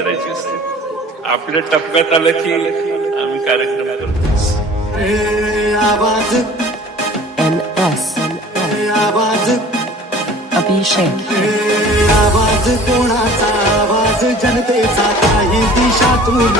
करायची असते. आपल्या टप्प्यात आलं की आम्ही कार्यक्रम करतो. NS अभिषेक आवाज कोणाचा आवाज जनतेचा काही दिशातून